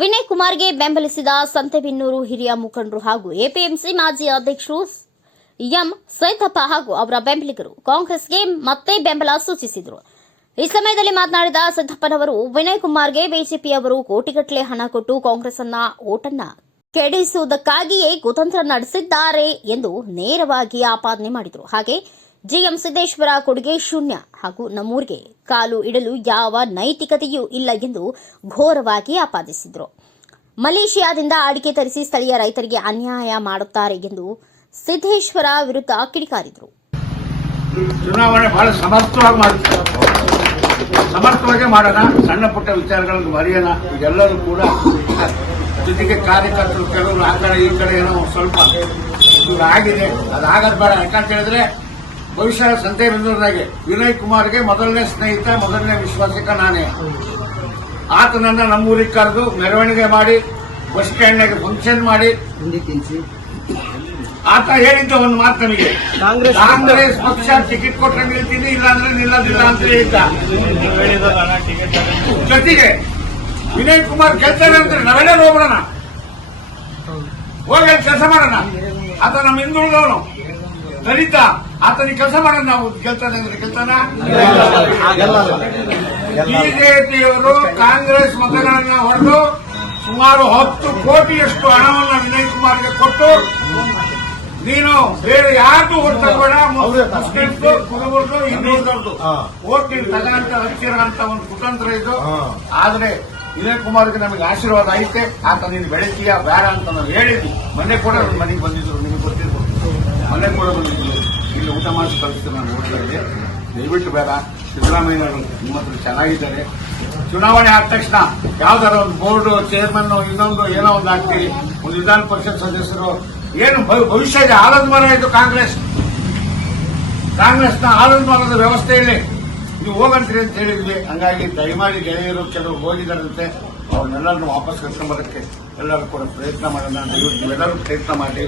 ವಿನಯ್ ಕುಮಾರ್ಗೆ ಬೆಂಬಲಿಸಿದ ಸಂತೆಬೆನ್ನೂರು ಹಿರಿಯ ಮುಖಂಡರು ಹಾಗೂ ಎಪಿಎಂಸಿ ಮಾಜಿ ಅಧ್ಯಕ್ಷರು ಎಂ ಸೈತಪ್ಪ ಹಾಗೂ ಅವರ ಬೆಂಬಲಿಗರು ಕಾಂಗ್ರೆಸ್ಗೆ ಮತ್ತೆ ಬೆಂಬಲ ಸೂಚಿಸಿದರು. ಈ ಸಮಯದಲ್ಲಿ ಮಾತನಾಡಿದ ಸಿದ್ದಪ್ಪನವರು, ವಿನಯ್ ಕುಮಾರ್ಗೆ ಬಿಜೆಪಿಯವರು ಕೋಟಿಗಟ್ಟಲೆ ಹಣ ಕೊಟ್ಟು ಕಾಂಗ್ರೆಸ್ ಓಟನ್ನ ಕೆಡಿಸುವುದಕ್ಕಾಗಿಯೇ ಕುತಂತ್ರ ನಡೆಸಿದ್ದಾರೆ ಎಂದು ನೇರವಾಗಿ ಆಪಾದನೆ ಮಾಡಿದರು. ಹಾಗೆ ಜಿಎಂ ಸಿದ್ದೇಶ್ವರ ಕೊಡುಗೆ ಶೂನ್ಯ ಹಾಗೂ ನಮ್ಮೂರಿಗೆ ಕಾಲು ಇಡಲು ಯಾವ ನೈತಿಕತೆಯೂ ಇಲ್ಲ ಎಂದು ಘೋರವಾಗಿ ಆಪಾದಿಸಿದರು. ಮಲೇಷಿಯಾದಿಂದ ಅಡಿಕೆ ತರಿಸಿ ಸ್ಥಳೀಯ ರೈತರಿಗೆ ಅನ್ಯಾಯ ಮಾಡುತ್ತಾರೆ ಎಂದು ಸಿದ್ದೇಶ್ವರ ವಿರುದ್ಧ ಕಿಡಿಕಾರಿದರು. ಚುನಾವಣೆ ಬಹಳ ಸಮರ್ಥವಾಗಿ ಮಾಡೋಣ, ಸಣ್ಣ ಪುಟ್ಟ ವಿಚಾರಗಳನ್ನು ಮರೆಯೋಣ. ಇದೆಲ್ಲರೂ ಕೂಡ ಜೊತೆಗೆ ಕಾರ್ಯಕರ್ತರು ಕೆಲವರು ಆ ಕಡೆ ಈ ಕಡೆ ಏನೋ ಸ್ವಲ್ಪ ಆಗಿದೆ, ಅದಾಗದ್ ಬೇಡ. ಯಾಕಂತ ಹೇಳಿದ್ರೆ ಭವಿಷ್ಯ ಸಂತೆಬೆನ್ನೂರಿನಾಗೆ ವಿನಯ್ ಕುಮಾರ್ಗೆ ಮೊದಲನೇ ಸ್ನೇಹಿತ, ಮೊದಲನೇ ವಿಶ್ವಾಸಿಕ ನಾನೇ. ಆತನನ್ನ ನಮ್ಮೂರಿಗೆ ಕರೆದು ಮೆರವಣಿಗೆ ಮಾಡಿ ಬಸ್ ಸ್ಟ್ಯಾಂಡ್ನಾಗೆ ಫಂಕ್ಷನ್ ಮಾಡಿ ಆತ ಹೇಳಿದ್ದ ಒಂದು ಮಾತು ನಮಗೆ, ಕಾಂಗ್ರೆಸ್ ಪಕ್ಷ ಟಿಕೆಟ್ ಕೊಟ್ಟರೆ ನಿಲ್ತೀನಿ, ಇಲ್ಲಾಂದ್ರೆ ನಿಲ್ಲೋದಿಲ್ಲ ಅಂತ ಹೇಳಿದ್ದ. ಜೊತೆಗೆ ವಿನಯ್ ಕುಮಾರ್ ಗೆಲ್ತಾರೆ ಅಂದ್ರೆ ನಾವೆಲ್ಲ ಹೋಗೋಣ, ಹೋಗಿ ಕೆಲಸ ಮಾಡೋಣ. ಆತ ನಮ್ಮ ಹಿಂದುಳಿದವನು, ದಲಿತ, ಆತನಿಗೆ ಕೆಲಸ ಮಾಡೋಣ. ನಾವು ಗೆಲ್ತಾನೆ ಅಂದ್ರೆ ಗೆಲ್ತಾನ. ಬಿಜೆಪಿಯವರು ಕಾಂಗ್ರೆಸ್ ಮತಗಳನ್ನ ಹೊಡೆದು ಸುಮಾರು 10 ಕೋಟಿಯಷ್ಟು ಹಣವನ್ನು ವಿನಯ್ ಕುಮಾರ್ಗೆ ಕೊಟ್ಟು, ನೀನು ಬೇರೆ ಯಾರ್ದು ಓಟ್ ತಗೋಬೇಡ, ಮುಸ್ಲಿಮ್ದು, ಕುರುಬರ್ದು, ಹಿಂದೂದವ್ರದ್ದು ಓಟ್ ನೀನು ತಗೊಂತ ಹಚ್ಚಿರ ಅಂತ ಒಂದು ಕುತಂತ್ರ ಇದು. ಆದ್ರೆ ವಿನಯ್ ಕುಮಾರ್ಗೆ ನಮಗೆ ಆಶೀರ್ವಾದ ಐತೆ, ಆತ ನೀನು ಬೆಳಕಿಯ ಬೇಡ ಅಂತ ನಾವು ಹೇಳಿದ್ವಿ. ಮೊನ್ನೆ ಕೂಡ ನನ್ನ ಮನೆಗೆ ಬಂದಿದ್ರು, ನಿಮಗೆ ಗೊತ್ತಿದ್ರು. ಮೊನ್ನೆ ಕೂಡ ಬಂದಿದ್ರು, ಇಲ್ಲಿ ಊಟ ಮಾಡಿ ಕಳಿಸ್ತೀನಿ ನಾನು ಹೋಟ್ಲಲ್ಲಿ. ದಯವಿಟ್ಟು ಬೇಡ, ಸಿದ್ದರಾಮಯ್ಯ ನಿಮ್ಮ ಹತ್ರ ಚೆನ್ನಾಗಿದ್ದಾರೆ. ಚುನಾವಣೆ ಆದ ತಕ್ಷಣ ಯಾವ್ದಾರ ಒಂದು ಬೋರ್ಡ್ ಚೇರ್ಮನ್ ಇನ್ನೊಂದು ಏನೋ ಒಂದು ಆಗ್ತೀರಿ, ಒಂದು ವಿಧಾನ ಪರಿಷತ್ ಸದಸ್ಯರು. ಏನು ಭವಿಷ್ಯದ ಆಲದ ಮರ ಇದು ಕಾಂಗ್ರೆಸ್ನ ಆಲದ ಮರದ ವ್ಯವಸ್ಥೆ ಇಲ್ಲಿ ನೀವು ಹೋಗಂತೀರಿ ಅಂತ ಹೇಳಿದ್ವಿ. ಹಂಗಾಗಿ ದಯಮಾಡಿ ಗೆಳೆಯರು ಕೆಲವರು ಹೋಗಿದ್ದಾರಂತೆ, ಅವ್ರನ್ನೆಲ್ಲರೂ ವಾಪಸ್ ಕರ್ಕೊಂಬರಕ್ಕೆ ಎಲ್ಲರೂ ಕೂಡ ಪ್ರಯತ್ನ ಮಾಡೋಣ. ದಯವಿಟ್ಟು ನೀವೆಲ್ಲರೂ ಪ್ರಯತ್ನ ಮಾಡಿ.